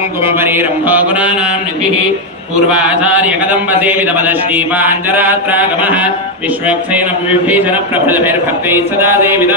कुङ्कुमपरीरम्भो गुणानां निधिः पूर्वाचार्यकदम्बसेवितपदश्रीपाञ्चरात्रागमः विश्वक्सेन विभीषणप्रभृतिभिर्भक्तैः सदा देविदा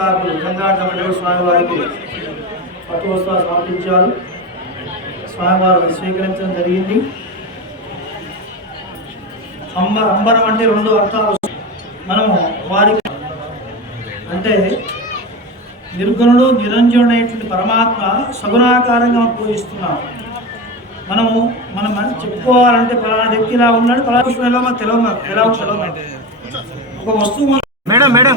వ్యవస్థాపకులు గంగాధర స్వామివారికి వారికి సమర్పించారు. స్వామివారు స్వీకరించడం జరిగింది. అంబ అంబరం అంటే రెండు అర్థాలు. మనము వారికి అంటే నిర్గుణుడు నిరంజనుడైనటువంటి పరమాత్మ సగుణాకారంగా మనం పూజిస్తున్నాం. మనము మనం చెప్పుకోవాలంటే పలానా వ్యక్తి ఇలా ఉన్నాడు పలానా విషయం ఎలా మనకు తెలియదు ఎలా ఒక వస్తువు మేడం మేడం.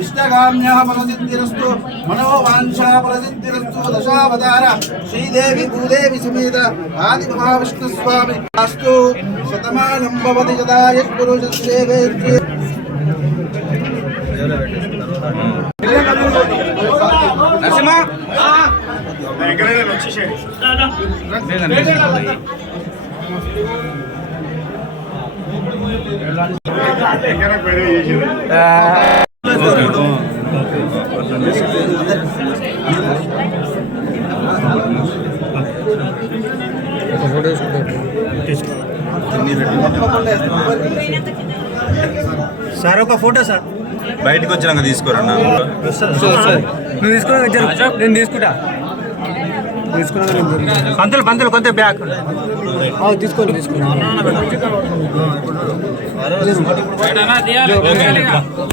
ఇష్టకామ్య ఫలసిద్ధిరస్తు మనోవాంఛా ఫలసిద్ధిరస్తు దశావతార శ్రీదేవి భూదేవి సమేత ఆది మహావిష్ణు స్వామి అస్తు శతమానం భవతి యదాయ పురుషేంద్రియే నరసింహ! సార్ ఒక ఫోటో సార్. బయటకు వచ్చినాక తీసుకోరన్నా. నువ్వు తీసుకున్నా నేను తీసుకుంటా. పంతులు పంతులు కొంత బ్యాగ్. తీసుకోండి తీసుకోండి.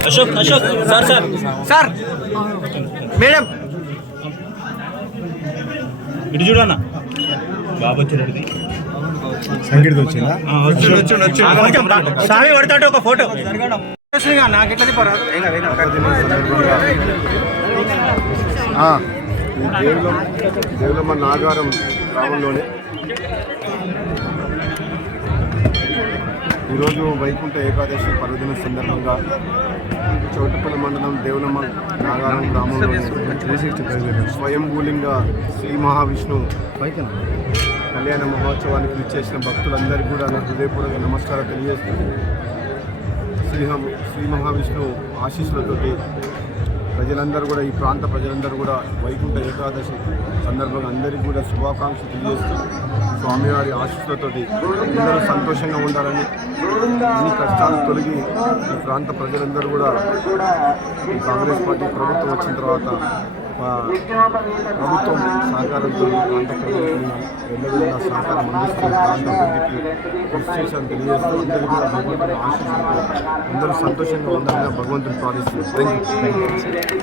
Ashok Ashok sir sir. Sir madam. ఇటు చూడన్నా బాబు వచ్చాడు సంగీతం వచ్చిందా? స్వామి పడతాడు ఒక ఫోటో. నాకు ఎట్లా ఈ దేవులం దేవులమ్మ నాగారం గ్రామంలోనే. ఈరోజు వైకుంఠ ఏకాదశి పర్వదిన సందర్భంగా చోటపల్లి మండలం దేవులమ్మ నాగారం గ్రామంలో స్వయంభూలింగ శ్రీ మహావిష్ణు కళ్యాణ మహోత్సవానికి విచ్చేసిన భక్తులందరికీ కూడా నా హృదయపూర్వక నమస్కారం తెలియజేస్తున్నాను. శ్రీహం శ్రీ మహావిష్ణు ఆశీస్సులతోటి ప్రజలందరూ కూడా ఈ ప్రాంత ప్రజలందరూ కూడా వైకుంఠ ఏకాదశి సందర్భంగా అందరికీ కూడా శుభాకాంక్షలు తెలియజేస్తూ స్వామివారి ఆశీస్సులతోటి అందరూ సంతోషంగా ఉండాలని అన్ని కష్టాలు తొలగి ఈ ప్రాంత ప్రజలందరూ కూడా ఈ కాంగ్రెస్ పార్టీ ప్రభుత్వం వచ్చిన తర్వాత మా ప్రభుత్వం సహకారంతో ఈ ప్రాంత సహకారం అందిస్తూ ఈ ప్రాంత తెలియజేస్తూ కూడా భగవంతుని అందరూ సంతోషంగా ఉండాలని భగవంతుని ప్రార్థిస్తున్నారు థ్యాంక్ యూ